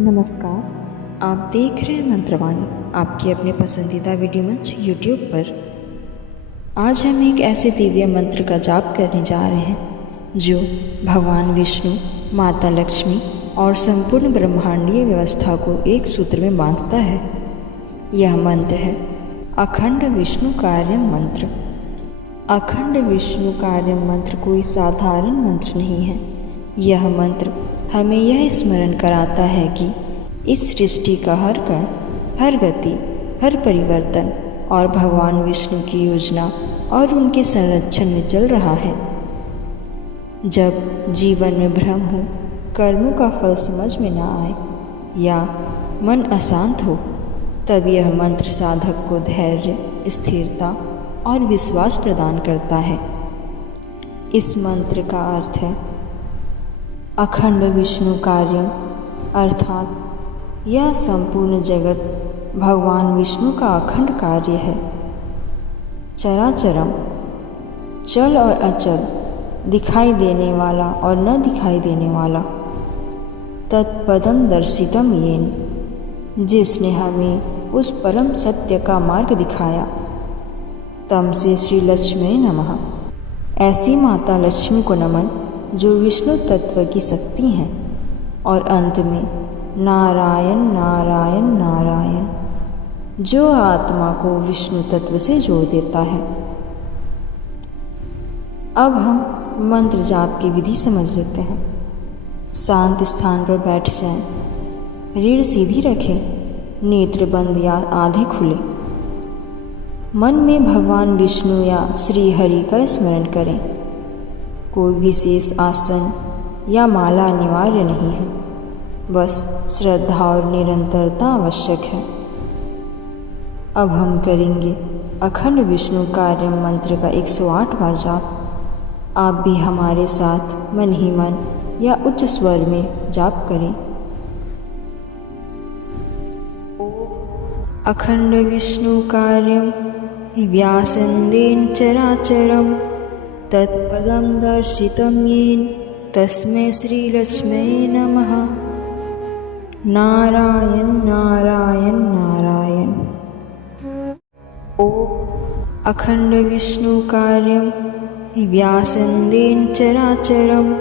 नमस्कार, आप देख रहे हैं मंत्रवाणी, आपके अपने पसंदीदा वीडियो मंच यूट्यूब पर। आज हम एक ऐसे दिव्य मंत्र का जाप करने जा रहे हैं जो भगवान विष्णु, माता लक्ष्मी और संपूर्ण ब्रह्मांडीय व्यवस्था को एक सूत्र में बांधता है। यह मंत्र है अखंड विष्णु कार्यम मंत्र। अखंड विष्णु कार्यम मंत्र कोई साधारण मंत्र नहीं है। यह मंत्र हमें यह स्मरण कराता है कि इस सृष्टि का हर कण, हर गति, हर परिवर्तन और भगवान विष्णु की योजना और उनके संरक्षण में चल रहा है। जब जीवन में भ्रम हो, कर्मों का फल समझ में न आए या मन अशांत हो, तब यह मंत्र साधक को धैर्य, स्थिरता और विश्वास प्रदान करता है। इस मंत्र का अर्थ है अखंड विष्णु कार्यम, अर्थात यह संपूर्ण जगत भगवान विष्णु का अखंड कार्य है। चराचरम, चल और अचल, दिखाई देने वाला और न दिखाई देने वाला। तत्पदम दर्शितम येन, जिसने हमें उस परम सत्य का मार्ग दिखाया। तम से श्री लक्ष्मी नमः, ऐसी माता लक्ष्मी को नमन जो विष्णु तत्व की शक्ति हैं। और अंत में नारायण नारायण नारायण, जो आत्मा को विष्णु तत्व से जोड़ देता है। अब हम मंत्र जाप की विधि समझ लेते हैं। शांत स्थान पर बैठ जाएं, रीढ़ सीधी रखें, नेत्र बंद या आधे खुले। मन में भगवान विष्णु या श्री हरि का स्मरण करें। कोई विशेष आसन या माला अनिवार्य नहीं है, बस श्रद्धा और निरंतरता आवश्यक है। अब हम करेंगे अखंड विष्णु कार्यम मंत्र का 108 बार जाप। आप भी हमारे साथ मन ही मन या उच्च स्वर में जाप करें। अखंड विष्णु कार्यम व्यासंदेन चराचरम, तत्पदं दर्शितं येन तस्मै श्रीलक्ष्म्यै नमः। नारायण नारायण नारायण। ओम अखंड विष्णु कार्यम व्यासंदेन चराचरम,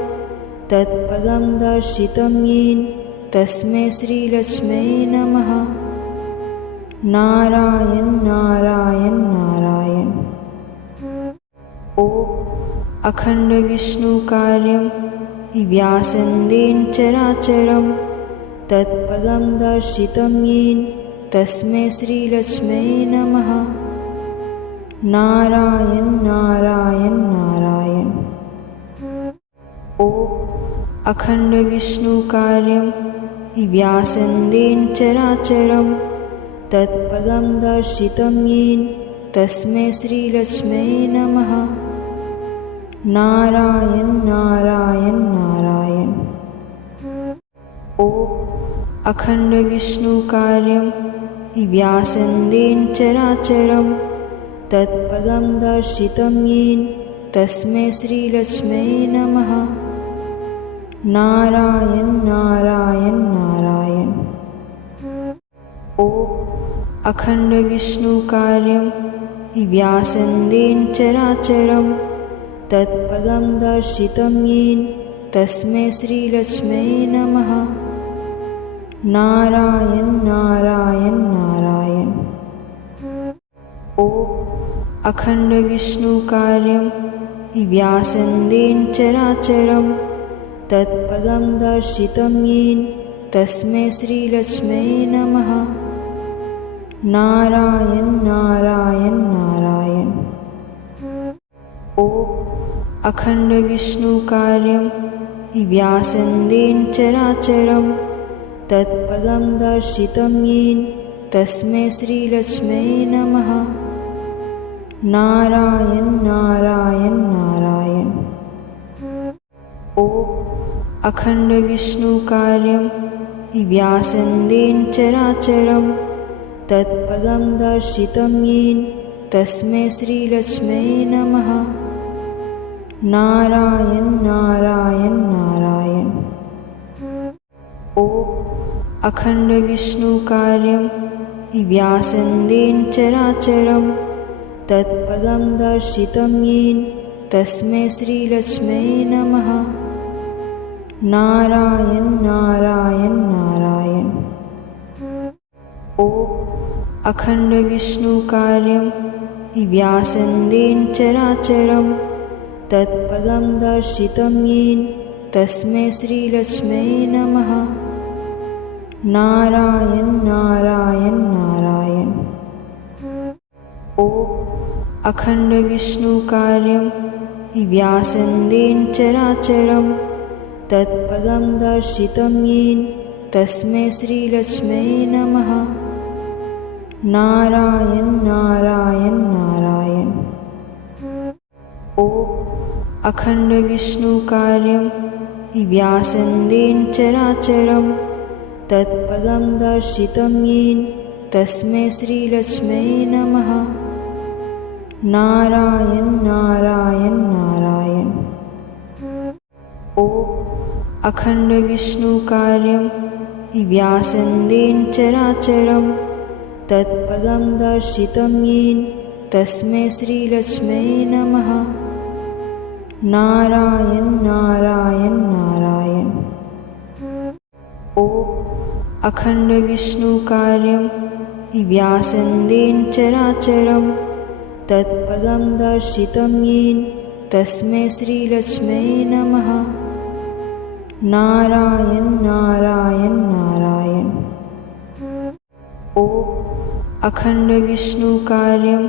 तत्पदं दर्शितं येन तस्मै श्रीलक्ष्म्यै नमः। नारायण नारायण नारायण। ओम अखंड विष्णु कार्यम व्यासंदेन चराचरम, तत्पदं दर्शितं येन तस्मै श्रीलक्ष्म्यै नमः। नारायण नारायण नारायण। ओम अखंड विष्णु कार्यम व्यासंदेन चराचरम, तत्पदं दर्शितं येन तस्मै श्रीलक्ष्म्यै नमः। नारायण नारायण नारायण। ओम अखंड विष्णु कार्यम व्यासंदेन चराचरम, तत्पदं दर्शितं येन तस्मै श्रीलक्ष्म्यै नमः। नारायण नारायण नारायण। ओम अखंड विष्णु कार्यम व्यासंदेन चराचरम, तत्पदं दर्शितं येन तस्मै श्रीलक्ष्म्यै नमः। नारायण नारायण नारायण। ओम अखंड विष्णु कार्यम व्यासंदेन चराचरम, तत्पदं दर्शितं येन तस्मै श्रीलक्ष्म्यै नमः। नारायण नारायण नारायण। ओम अखंड विष्णु कार्यम व्यासंदेन चराचरम, तत्पदं दर्शितं येन तस्मै श्रीलक्ष्म्यै नमः। नारायण नारायण नारायण। ओम अखंड विष्णु कार्यम व्यासंदेन चराचरम, तत्पदं दर्शितं येन तस्मै श्रीलक्ष्म्यै नमः। नारायण नारायण नारायण। ओम अखण्डविष्णुकार्यं हि व्यासन्देन चराचरं तत्पदं दर्शितं येन तस्मै श्रीलक्ष्म्यै नमः। नारायण नारायण नारायण। ॐ अखण्डविष्णुकार्यं हि व्यासन्देन चराचरं तत्पदं दर्शितं येन तस्मै श्रीलक्ष्म्यै नमः। नारायण नारायण नारायण। ॐ अखण्डविष्णुकार्यं हि व्यासन्देन चराचरं तत्पदं दर्शितं येन तस्मै श्रीलक्ष्म्यै नमः। नारायण नारायण नारायण। ॐ अखण्डविष्णुकार्यं हि व्यासन्देन चराचरं तत्पदं दर्शितं येन तस्मै श्रीलक्ष्म्यै नमः। नारायण नारायण नारायण। ॐ अखण्डविष्णुकार्यं हि व्यासन्देन चराचरं तत्पदं दर्शितं येन तस्मै श्रीलक्ष्म्यै नमः। नारायण नारायण नारायण। ॐ अखण्डविष्णुकार्यं हि व्यासन्देन चराचरं तत्पदं दर्शितं येन तस्मै श्रीलक्ष्म्यै नमः। नारायण नारायण नारायण। ॐ अखण्डविष्णुकार्यं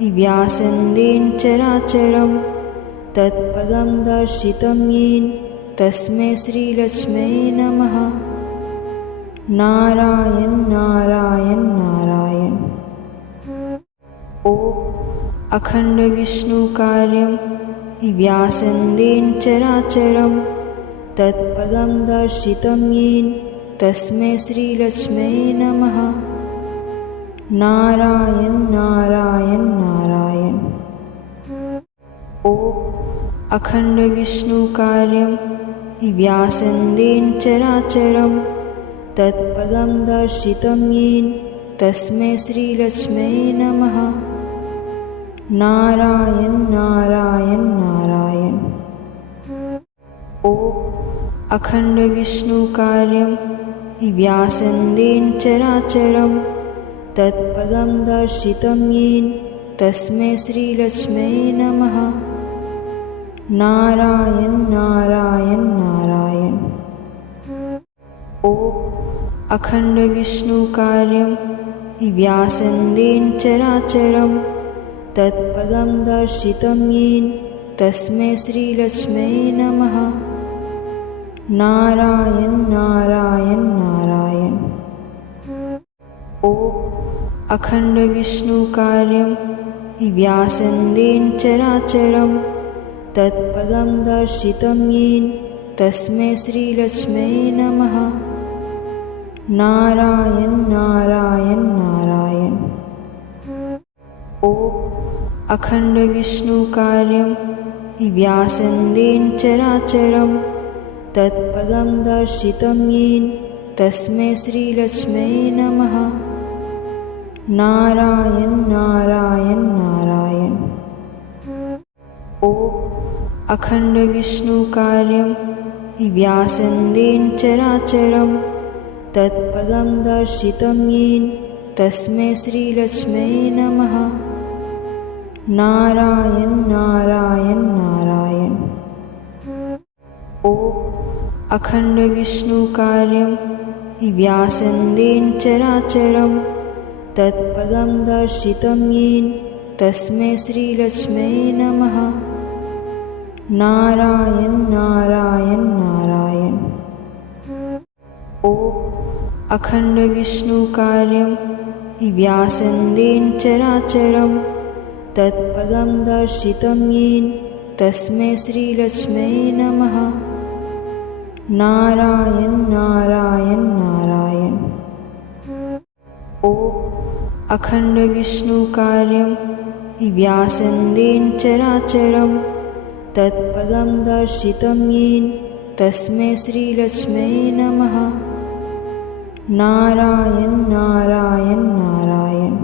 हि व्यासन्देन चराचरं तत्पदं दर्शितं येन तस्मै श्रीलक्ष्म्यै नमः। नारायण नारायण नारायण। ॐ अखण्डविष्णुकार्यं हि व्यासन्देन चराचरं तत्पदं दर्शितं येन तस्मै श्रीलक्ष्म्यै नमः। नारायण नारायण नारायण। ॐ अखण्डविष्णुकार्यं हि व्यासन्देन चराचरं तत्पदं दर्शितं येन तस्मै श्रीलक्ष्म्यै नमः। नारायण नारायण नारायण। ॐ अखण्डविष्णुकार्यं हि व्यासन्देन चराचरं तत्पदं दर्शितं येन तस्मै श्रीलक्ष्म्यै नमः। नारायण नारायण नारायण। ॐ अखण्डविष्णुकार्यं हि व्यासन्देन चराचरं तत्पदं दर्शितं येन तस्मै श्रीलक्ष्म्यै नमः। नारायण नारायण नारायण। ॐ अखण्डविष्णुकार्यं हि व्यासन्देन चराचरं तत्पदं दर्शितं येन तस्मै श्रीलक्ष्म्यै नमः। नारायण नारायण नारायण। ॐ अखण्डविष्णुकार्यं हि व्यासन्देन चराचरं तत्पदं दर्शितं येन तस्मै श्रीलक्ष्म्यै नमः। नारायण नारायण नारायण। ॐ अखण्डविष्णुकार्यं हि व्यासन्देन चराचरं तत्पदं दर्शितं येन तस्मै श्रीलक्ष्म्यै नमः। नारायण नारायण नारायण। ॐ अखण्डविष्णुकार्यं हि व्यासन्देन चराचरं तत्पदं दर्शितं येन तस्मै श्रीलक्ष्म्यै नमः। नारायण नारायण नारायण। ॐ अखण्डविष्णुकार्यं हि व्यासन्देन चराचरं तत्पदं दर्शितं येन तस्मै श्रीलक्ष्म्यै नमः। नारायण नारायण नारायण। ॐ अखण्डविष्णुकार्यं हि व्यासन्देन चराचरं तत्पदं दर्शितं येन तस्मै श्रीलक्ष्म्यै नमः। नारायण नारायण नारायण।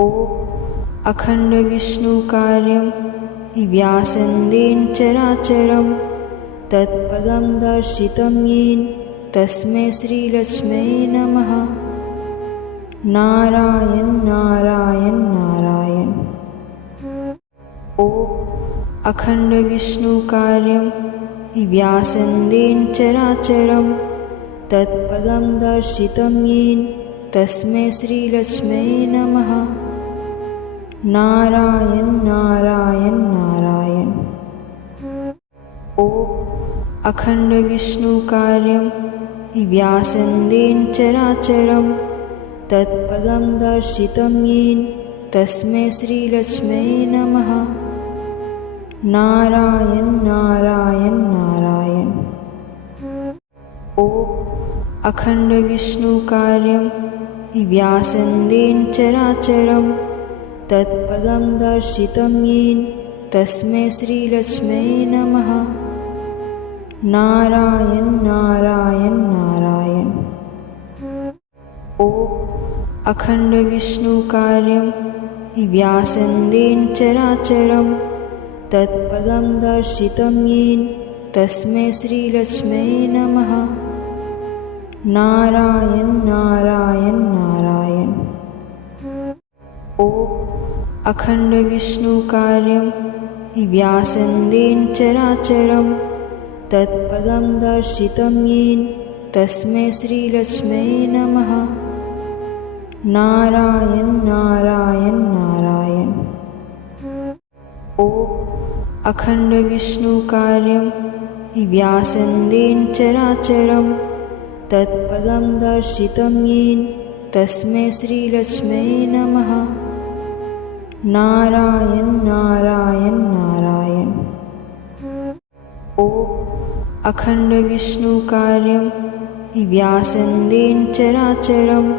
ओम अखंड विष्णु कार्यं हि व्यासन्देन चराचरं तत्पदं दर्शितं येन तस्मै श्रीलक्ष्म्यै नमः। नारायण नारायण नारायण। ओम अखंड विष्णु कार्यं हि व्यासन्देन चराचरं तत्पदं दर्शितं येन तस्मै श्रीलक्ष्म्यै नमः। नारायण नारायण नारायण। ओम अखंड विष्णु कार्यं हि व्यासन्देन चराचरं तत्पदं दर्शितं येन तस्मै श्रीलक्ष्म्यै नमः। नारायण नारायण नारायण। ओम अखंड विष्णु कार्यं हि व्यासन्देन चराचरं तत्पदं दर्शितं येन तस्मै श्रीलक्ष्म्यै नमः। नारायण नारायण नारायण। ओम अखंड विष्णु कार्यं हि व्यासन्देन चराचरं तत्पदं दर्शितं येन तस्मै श्रीलक्ष्म्यै नमः। नारायण नारायण नारायण। ओम अखंड विष्णु कार्यं हि व्यासन्देन चराचरं तत्पदं दर्शितं येन तस्मै श्रीलक्ष्म्यै नमः। नारायण नारायण नारायण। ओम अखंड विष्णु कार्यं हि व्यासन्देन चराचरं तत्पदं दर्शितं येन तस्मै श्रीलक्ष्म्यै नमः। नारायण नारायण नारायण। ओम अखंड विष्णु कार्यं हि व्यासन्देन चराचरं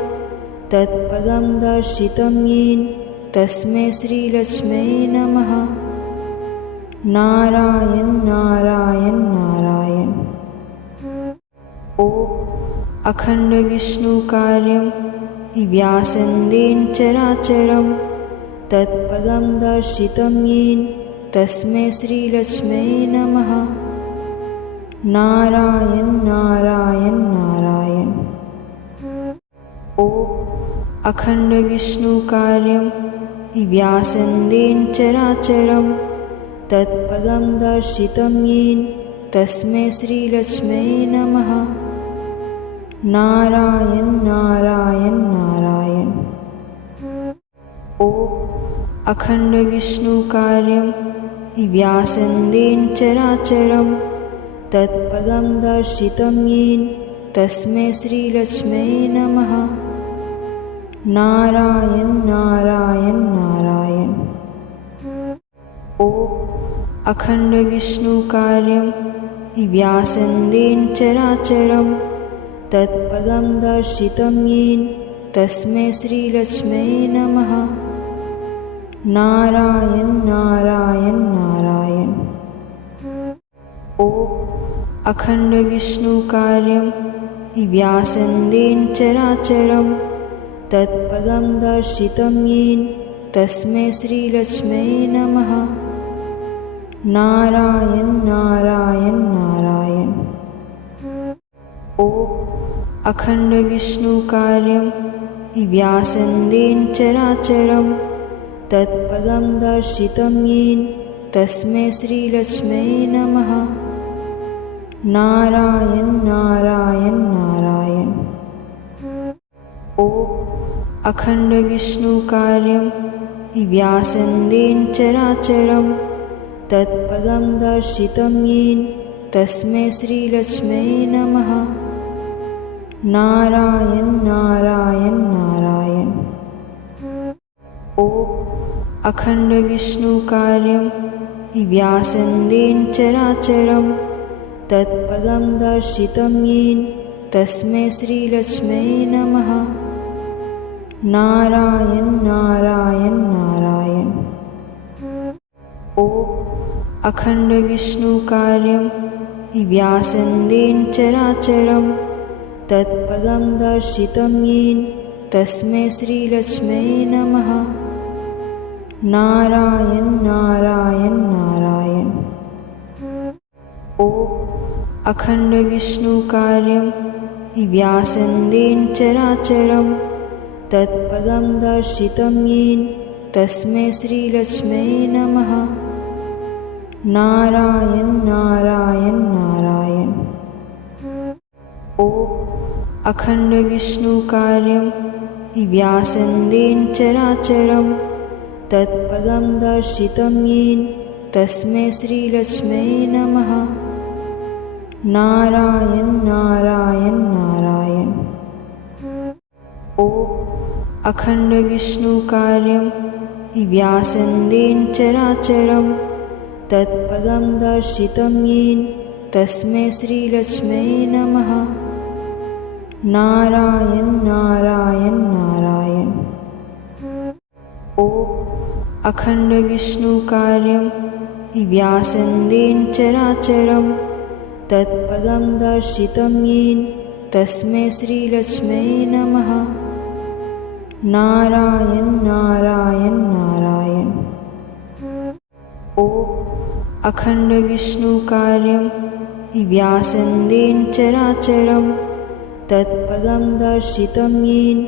तत्पदं दर्शितं येन तस्मै श्रीलक्ष्म्यै नमः। नारायण नारायण नारायण। ओम अखंड विष्णु कार्यं हि व्यासन्देन चराचरं तत्पदं दर्शितं येन तस्मै श्रीलक्ष्म्यै नमः। नारायण नारायण नारायण। ओम अखंड विष्णु कार्यं हि व्यासन्देन चराचरं तत्पदं दर्शितं येन तस्मै श्रीलक्ष्म्यै नमः। नारायण नारायण नारायण। ओम अखंड विष्णु कार्यं हि व्यासन्देन चराचरं तत्पदं दर्शितं येन तस्मै श्रीलक्ष्म्यै नमः। नारायण नारायण नारायण। ओम अखंड विष्णु कार्यं हि व्यासन्देन चराचरं तत्पदं दर्शितं येन तस्मै श्रीलक्ष्म्यै नमः। नारायण नारायण नारायण। ओम अखंड विष्णु कार्यं हि व्यासन्देन चराचरं तत्पदं दर्शितं येन तस्मै श्रीलक्ष्म्यै नमः। नारायण नारायण नारायण। ओम अखंड विष्णु कार्यं हि व्यासन्देन चराचरं तत्पदं दर्शितं येन तस्मै श्रीलक्ष्म्यै नमः। नारायण नारायण नारायण। ओम अखंड विष्णु कार्यं हि व्यासन्देन चराचरं तत्पदं दर्शितं येन तस्मै श्रीलक्ष्म्यै नमः। नारायण नारायण नारायण। ओम अखंड विष्णु कार्यं हि व्यासन्देन चराचरं तत्पदं दर्शितं येन तस्मै श्रीलक्ष्म्यै नमः। नारायण नारायण नारायण। ओम अखंड विष्णु कार्यं हि व्यासन्देन चराचरं तत्पदं दर्शितं येन तस्मै श्रीलक्ष्म्यै नमः। नारायण नारायण नारायण। ॐ अखंड विष्णु कार्यं व्यासन्देन चराचरं तत्पदं दर्शितं येन तस्मै श्रीलक्ष्म्यै नमः। नारायण नारायण नारायण। ॐ अखंड विष्णु कार्यं व्यासन्देन चराचरं तत्पदं दर्शितं येन तस्मै श्रीलक्ष्म्यै नमः। नारायण नारायण नारायण। ॐ अखंड विष्णु कार्यं व्यासन्देन चराचरं तत्पदं दर्शितं येन तस्मै श्रीलक्ष्म्यै नमः। नारायण नारायण नारायण। ॐ अखंड विष्णु कार्यं व्यासन्देन चराचरं तत्पदं दर्शितं येन तस्मै श्रीलक्ष्म्यै नमः। नारायण नारायण नारायण। ॐ अखंड विष्णु कार्यं व्यासन्देन चराचरं तत्पदं दर्शितं येन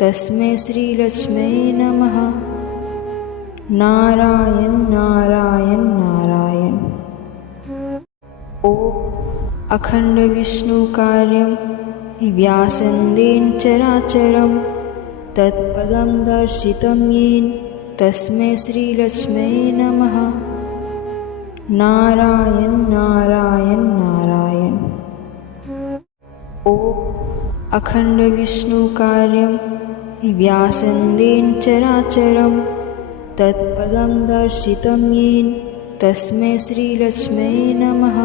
तस्मै श्रीलक्ष्म्यै नमः। नारायण नारायण नारायण। ॐ अखंड विष्णु कार्यं व्यासन्देन चराचरं तत्पदं दर्शितं येन तस्मै श्रीलक्ष्म्यै नमः। नारायण नारायण नारायण। ॐ अखंड विष्णु कार्यं व्यासन्देन चराचरं तत्पदं दर्शितं येन तस्मै श्रीलक्ष्म्यै नमः।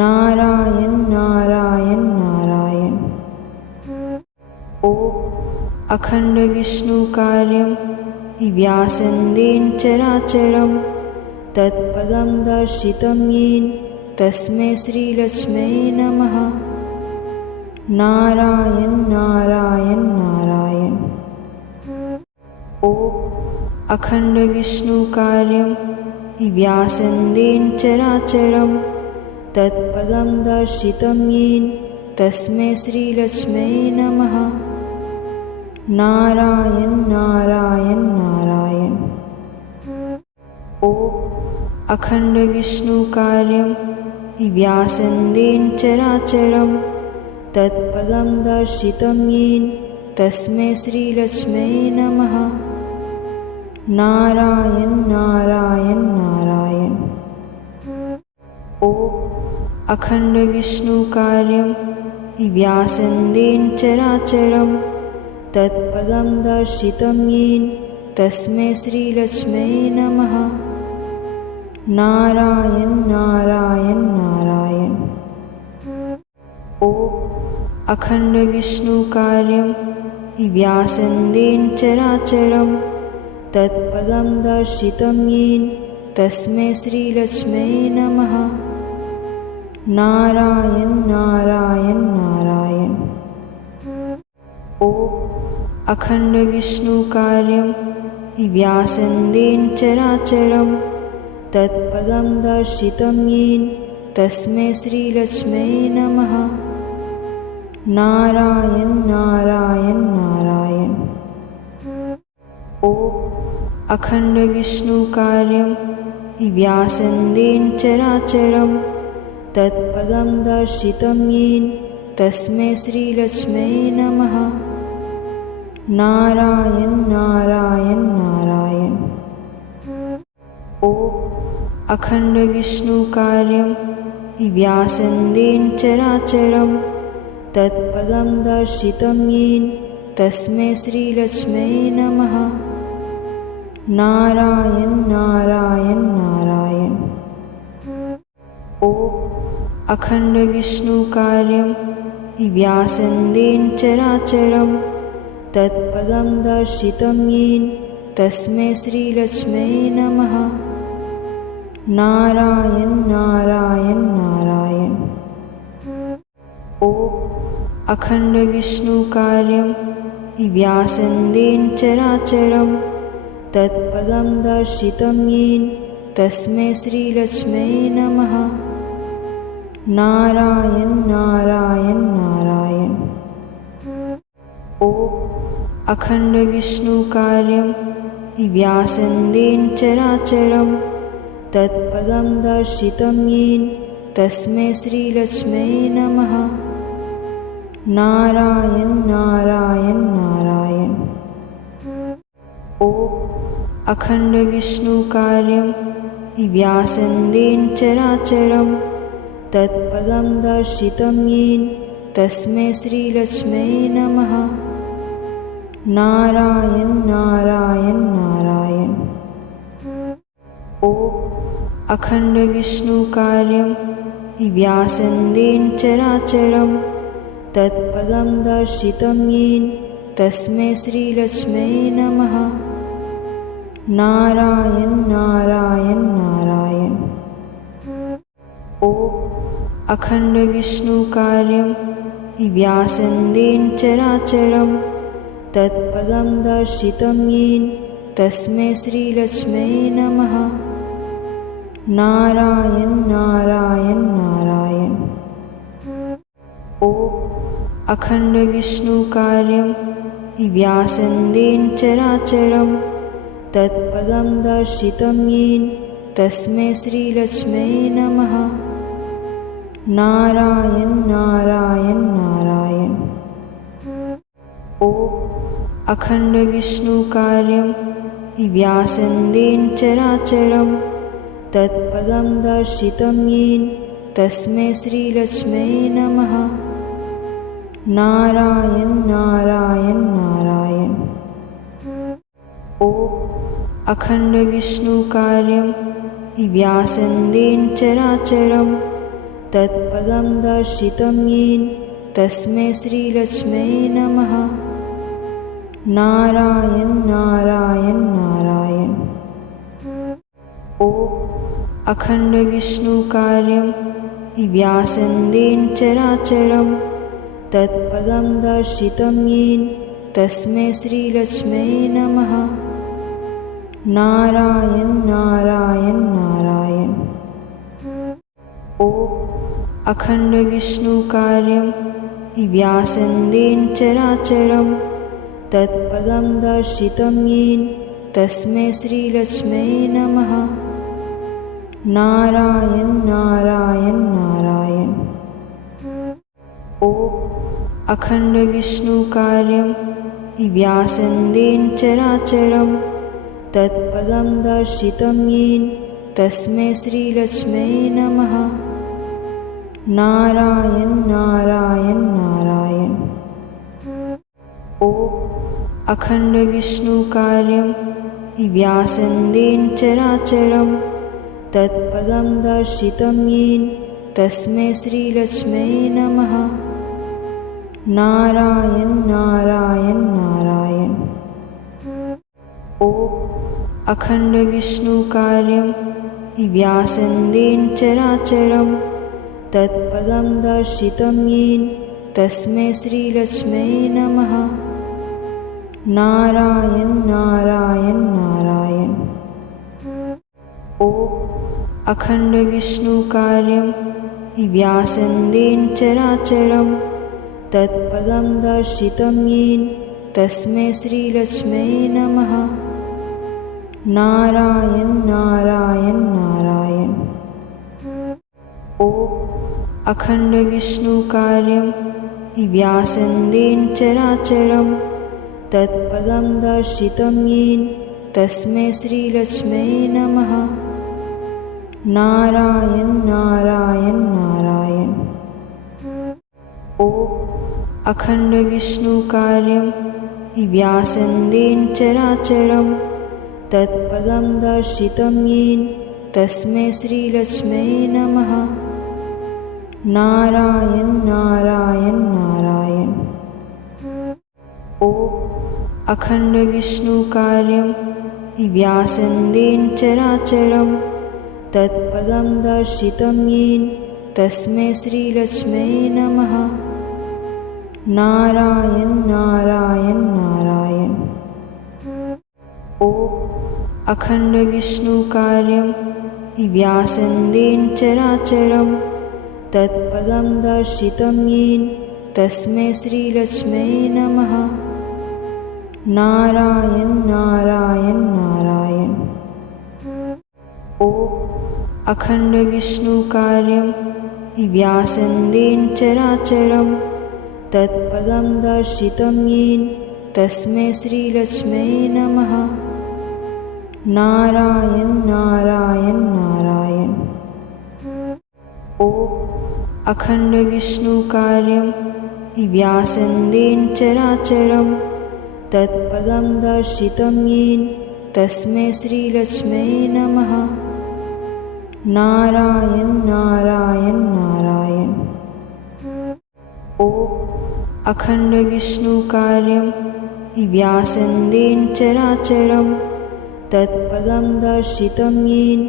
नारायण नारायण नारायण। ॐ अखंड विष्णु कार्यं व्यासन्देन चराचरं तत्पदं दर्शितं येन तस्मै श्रीलक्ष्म्यै नमः। नारायण नारायण नारायण। ॐ अखंड विष्णु कार्यं व्यासन्देन चराचरं तत्पदं दर्शितं येन तस्मै श्रीलक्ष्म्यै नमः। नारायण नारायण नारायण। ॐ अखंड विष्णु कार्यं व्यासन्देन चराचरं तत्पदं दर्शितं येन तस्मै श्रीलक्ष्म्यै नमः। नारायण नारायण नारायण। ॐ अखंड विष्णु कार्यं व्यासन्देन चराचरं तत्पदं दर्शितं येन तस्मै श्रीलक्ष्म्यै नमः। नारायण नारायण नारायण। ॐ अखंड विष्णु कार्यं व्यासन्देन चराचरं तत्पदं दर्शितं येन तस्मै श्रीलक्ष्म्यै नमः। नारायण नारायण नारायण। ॐ अखंड विष्णु कार्यं व्यासन्देन चराचरं तत्पदं दर्शितं येन तस्मै श्रीलक्ष्म्यै नमः। नारायण नारायण नारायण। ॐ अखंड विष्णु कार्यं व्यासन्देन चराचरं तत्पदं दर्शितं येन तस्मै श्रीलक्ष्म्यै नमः। नारायण नारायण नारायण। ॐ अखंड विष्णु कार्यं व्यासन्देन चराचरं तत्पदं दर्शितं येन तस्मै श्रीलक्ष्म्यै नमः। नारायण नारायण नारायण। ॐ अखंड विष्णु कार्यं व्यासन्देन चराचरं तत्पदं दर्शितं येन तस्मै श्रीलक्ष्म्यै नमः। नारायण नारायण नारायण। ॐ अखण्डविष्णुकार्यं व्यासन्देन चराचरं तत्पदं दर्शितं येन तस्मै श्रीलक्ष्म्यै नमः। नारायण नारायण नारायण। ॐ अखण्डविष्णुकार्यं व्यासन्देन चराचरं तत्पदं दर्शितं येन तस्मै श्रीलक्ष्म्यै नमः। नारायण नारायण नारायण। ॐ अखण्डविष्णुकार्यं व्यासन्देन चराचरं तत्पदं दर्शितं येन तस्मै श्रीलक्ष्म्यै नमः। नारायण नारायण नारायण। ॐ अखण्डविष्णुकार्यं व्यासन्देन चराचरं तत्पदं दर्शितं येन तस्मै श्रीलक्ष्म्यै नमः। नारायण नारायण नारायण। ॐ अखण्डविष्णुकार्यं व्यासन्देन चराचरं तत्पदं दर्शितं येन तस्मै श्रीलक्ष्म्यै नमः। नारायण नारायण नारायण। ॐ अखण्डविष्णुकार्यं व्यासन्देन चराचरं तत्पदं दर्शितं येन तस्मै श्रीलक्ष्म्यै नमः। नारायण नारायण नारायण। ॐ अखण्डविष्णुकार्यं व्यासन्देन चराचरं तत्पदं दर्शितं येन तस्मै श्रीलक्ष्म्यै नमः। नारायण नारायण नारायण। ॐ अखण्डविष्णुकार्यं व्यासन्देन चराचरं तत्पदं दर्शितं येन तस्मै श्रीलक्ष्म्यै नमः। नारायण नारायण नारायण। ॐ अखण्डविष्णुकार्यं व्यासन्देन चराचरं तत्पदं दर्शितं येन तस्मै श्रीलक्ष्म्यै नमः। नारायण नारायण नारायण। ॐ अखण्डविष्णुकार्यं व्यासन्देन चराचरं तत्पदं दर्शितं येन तस्मै श्रीलक्ष्म्यै नमः। नारायण नारायण नारायण। ॐ अखण्डविष्णुकार्यं व्यासन्देन चराचरं तत्पदं दर्शितं येन तस्मै श्रीलक्ष्म्यै नमः। नारायण नारायण नारायण। ॐ अखण्डविष्णुकार्यं व्यासन्देन चराचरं तत्पदं दर्शितं येन तस्मै श्रीलक्ष्म्यै नमः। नारायण नारायण नारायण। ॐ अखण्डविष्णुकार्यं व्यासन्देन चराचरं तत्पदं दर्शितं येन तस्मै श्रीलक्ष्म्यै नमः। नारायण नारायण नारायण। ॐ अखण्डविष्णुकार्यं व्यासन्देन चराचरं तत्पदं दर्शितं येन तस्मै श्रीलक्ष्म्यै नमः। नारायण नारायण नारायण। ॐ अखण्डविष्णुकार्यं व्यासन्देन चराचरं तत्पदं दर्शितं येन तस्मै श्रीलक्ष्म्यै नमः। नारायण नारायण नारायण। ॐ अखण्डविष्णुकार्यं व्यासन्देन चराचरं तत्पदं दर्शितं येन तस्मै श्रीलक्ष्म्यै नमः। नारायण नारायण नारायण। ॐ अखण्डविष्णुकार्यं व्यासन्देन चराचरं तत्पदं दर्शितं येन तस्मै श्रीलक्ष्म्यै नमः। नारायण नारायण नारायण। ओम अखंड विष्णु कार्यं व्यासन्देन चराचरं तत्पदं दर्शितं येन तस्मै श्रीलक्ष्म्यै नमः। नारायण नारायण नारायण। ओम अखंड विष्णु कार्यं व्यासन्देन चराचरं तत्पदं दर्शितं येन तस्मै श्रीलक्ष्म्यै नमः। नारायण नारायण नारायण। ओम अखंड विष्णु कार्यं व्यासन्देन चराचरं तत्पदं दर्शितं येन तस्मै श्रीलक्ष्म्यै नमः। नारायण नारायण नारायण। ओम अखंड विष्णु कार्यं व्यासन्देन चराचरं तत्पदं दर्शितं येन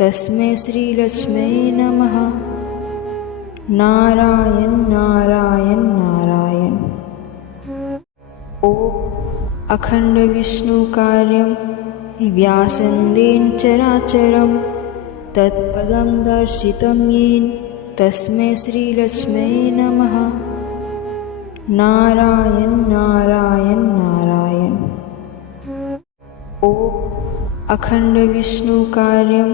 तस्मै श्रीलक्ष्म्यै नमः। नारायण नारायण नारायण। ओम अखंड विष्णु कार्यं व्यासन्देन चराचरं तत्पदं दर्शितं येन तस्मै श्रीलक्ष्म्यै नमः। नारायण नारायण नारायण। ओम अखंड विष्णु कार्यं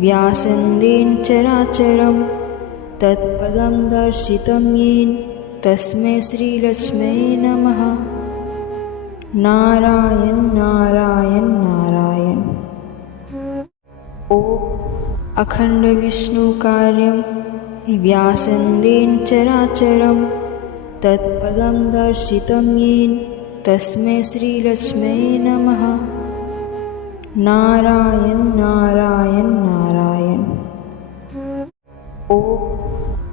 व्यासन्देन चराचरं तत्पदं दर्शितं येन तस्मै श्रीलक्ष्म्यै नमः। नारायण नारायण नारायण। ओम अखंड विष्णु कार्यं व्यासन्देन चराचरं तत्पदं दर्शितं येन तस्मै श्रीलक्ष्म्यै नमः। नारायण नारायण नारायण। ओम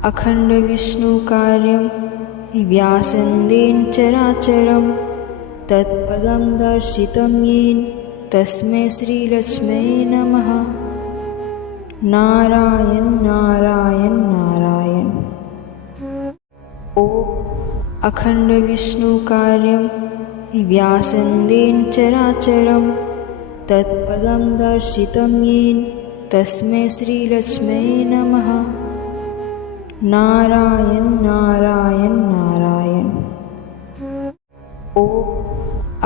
अखंड विष्णु कार्यं व्यासन्देन चराचरं तत्पदं दर्शितं येन तस्मै श्रीलक्ष्म्यै नमः। नारायण नारायण नारायण। ओम अखंड विष्णु कार्यं व्यासन्देन चराचरं तत्पदं दर्शितं येन तस्मै श्रीलक्ष्म्यै नमः। नारायण नारायण नारायण। ओम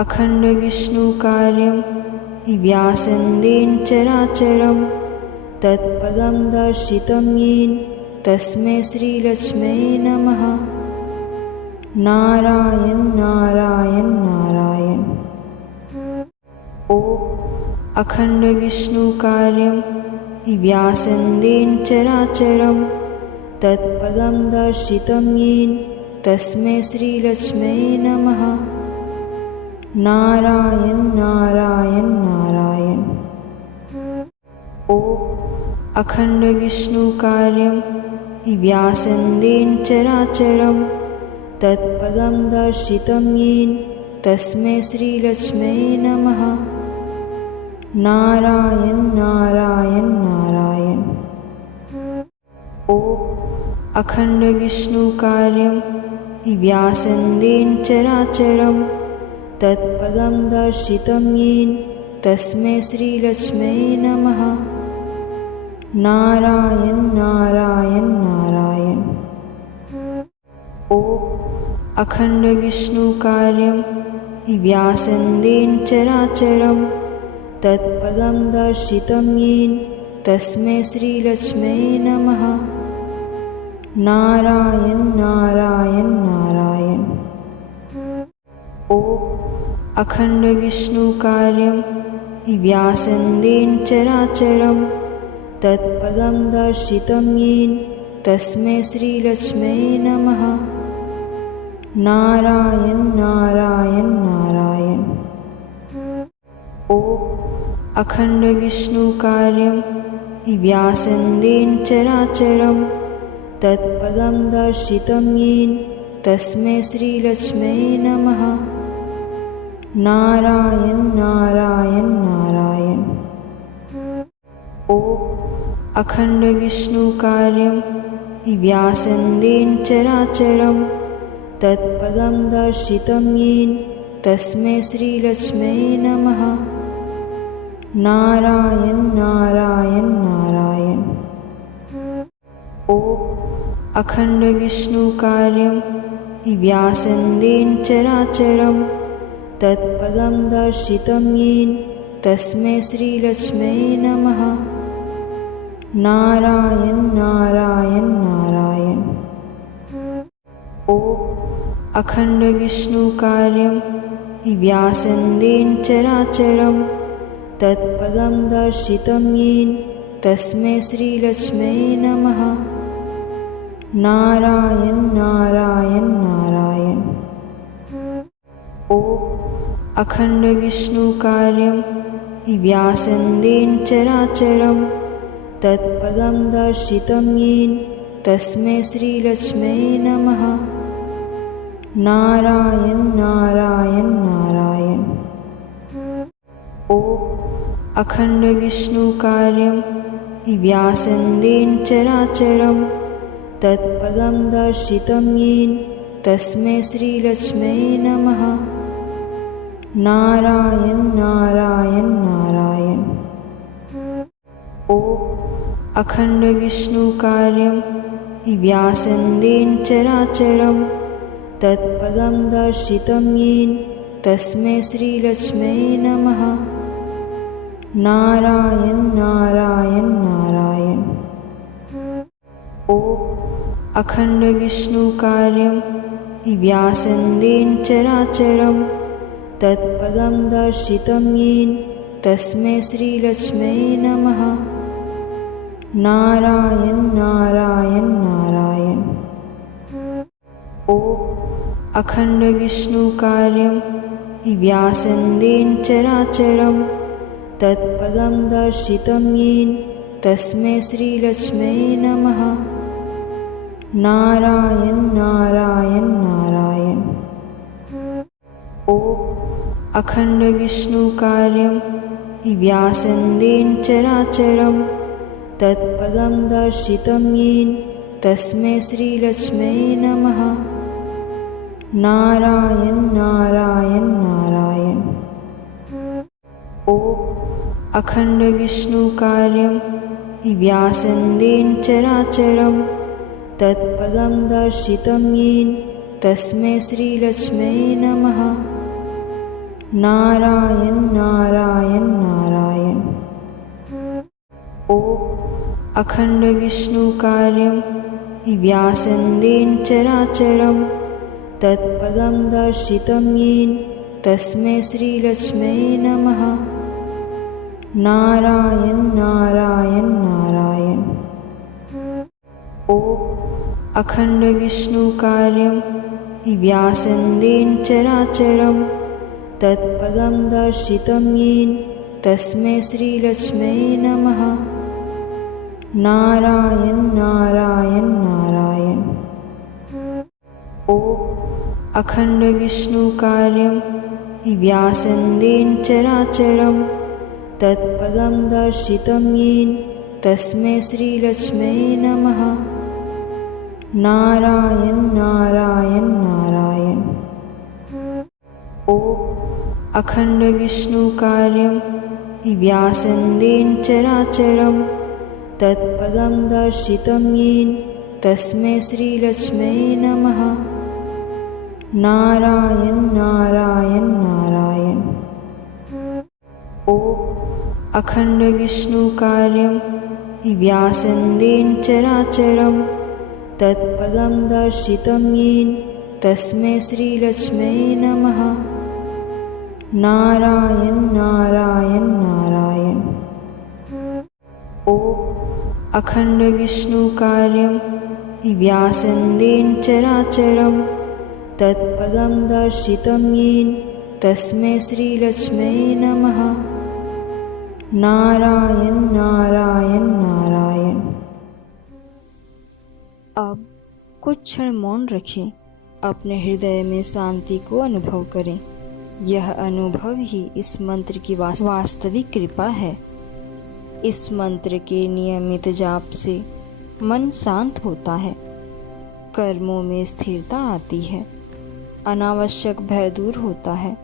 अखंड विष्णु कार्यं व्यासन्देन चराचरं तत्पदं दर्शितं येन तस्मै श्रीलक्ष्म्यै नमः। नारायण नारायण नारायण। ओम अखंड विष्णु कार्यं व्यासन्देन चराचरं तत्पदं दर्शितं येन तस्मै श्रीलक्ष्म्यै नमः। नारायण नारायण नारायण। ओम अखंड विष्णु कार्यं व्यासन्देन चराचरं तत्पदं दर्शितं येन तस्मै श्रीलक्ष्म्यै नमः। नारायण नारायण नारायण। ओम अखंड विष्णु कार्यं व्यासन्देन चराचरं तत्पदं दर्शितं येन तस्मै श्रीलक्ष्म्यै नमः। नारायण नारायण नारायण। ओम अखंड विष्णु कार्यं व्यासन्देन चराचरं तत्पदं दर्शितं येन तस्मै श्रीलक्ष्म्यै नमः। नारायण नारायण नारायण। ओम अखंड विष्णु कार्यं व्यासन्देन चराचरं तत्पदं दर्शितं येन तस्मै श्रीलक्ष्म्यै नमः। नारायण नारायण नारायण। ओम अखंड विष्णु कार्यं व्यासन्देन चराचरं तत्पदं दर्शितं येन तस्मै श्रीलक्ष्म्यै नमः। नारायण नारायण नारायण। ओम अखंड विष्णु कार्यं व्यासन्देन चराचरं तत्पदं दर्शितं येन तस्मै श्रीलक्ष्म्यै नमः। नारायण नारायण नारायण। ॐ अखंड विष्णु कार्यं व्यासन्देन चराचरं तत्पदं दर्शितं येन तस्मै श्रीलक्ष्म्यै नमः। नारायण नारायण नारायण। ॐ अखंड विष्णु कार्यं व्यासन्देन चराचरं तत्पदं दर्शितं येन तस्मै श्रीलक्ष्म्यै नमः। नारायण नारायण नारायण। ॐ अखंड विष्णु कार्यं व्यासन्देन चराचरं तत्पदं दर्शितं येन तस्मै श्रीलक्ष्म्यै नमः। नारायण नारायण नारायण। ॐ अखंड विष्णु कार्यं व्यासन्देन चराचरं तत्पदं दर्शितं येन तस्मै श्रीलक्ष्म्यै नमः। नारायण नारायण नारायण। ॐ अखंड विष्णु कार्यं व्यासन्देन चराचरं तत्पदं दर्शितं येन तस्मै श्रीलक्ष्म्यै नमः। नारायण नारायण नारायण। ॐ अखंड विष्णु कार्यं व्यासन्देन चराचरं तत्पदं दर्शितं येन तस्मै श्रीलक्ष्म्यै नमः। नारायण नारायण नारायण। ॐ अखंड विष्णु कार्यं व्यासन्देन चराचरं तत्पदं दर्शितं येन तस्मै श्रीलक्ष्म्यै नमः। नारायण नारायण नारायण। ॐ अखंड विष्णु कार्यं व्यासन्देन चराचरं तत्पदं दर्शितं येन तस्मै श्रीलक्ष्म्यै नमः। नारायण नारायण नारायण। ॐ अखंड विष्णु कार्यं व्यासन्देन चराचरं तत्पदं दर्शितं येन तस्मै श्रीलक्ष्म्यै नमः। नारायण नारायण नारायण। ॐ अखंड विष्णु कार्यं व्यासन्देन चराचरं तत्पदं दर्शितं येन तस्मै श्रीलक्ष्म्यै नमः। नारायण नारायण नारायण। ॐ अखंड विष्णु कार्यं व्यासन्देन चराचरं तत्पदं दर्शितं येन तस्मै श्रीलक्ष्म्यै नमः। नारायण नारायण नारायण। ॐ अखंड विष्णु कार्यं व्यासन्देन चराचरं तत्पदं दर्शितं येन तस्मै श्रीलक्ष्म्यै नमः। नारायण नारायण नारायण। ॐ अखंड विष्णु कार्यं व्यासन्देन चराचरं तत्पदं दर्शितं येन तस्मै श्रीलक्ष्म्यै नमः। नारायण नारायण नारायण। ॐ अखंड विष्णु कार्यं व्यासन्देन चराचरं तत्पदं दर्शितं येन तस्मै श्रीलक्ष्म्यै नमः। नारायण नारायण नारायण। ॐ अखंड विष्णु कार्यं व्यासन्देन चराचरं तत्पदं दर्शितं येन तस्मै श्रीलक्ष्म्यै नमः। नारायण नारायण नारायण। अब कुछ क्षण मौन रखें, अपने हृदय में शांति को अनुभव करें। यह अनुभव ही इस मंत्र की वास्तविक कृपा है। इस मंत्र के नियमित जाप से मन शांत होता है, कर्मों में स्थिरता आती है अनावश्यक भय दूर होता है,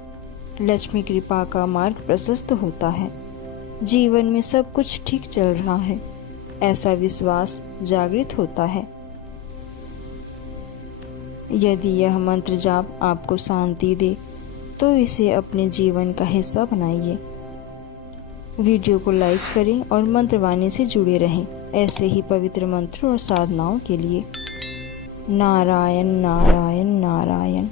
लक्ष्मी कृपा का मार्ग प्रशस्त होता है, जीवन में सब कुछ ठीक चल रहा है, ऐसा विश्वास जागृत होता है। यदि यह मंत्र जाप आपको शांति दे तो इसे अपने जीवन का हिस्सा बनाइए। वीडियो को लाइक करें और मंत्रवाणी से जुड़े रहें ऐसे ही पवित्र मंत्रों और साधनाओं के लिए। नारायण नारायण नारायण।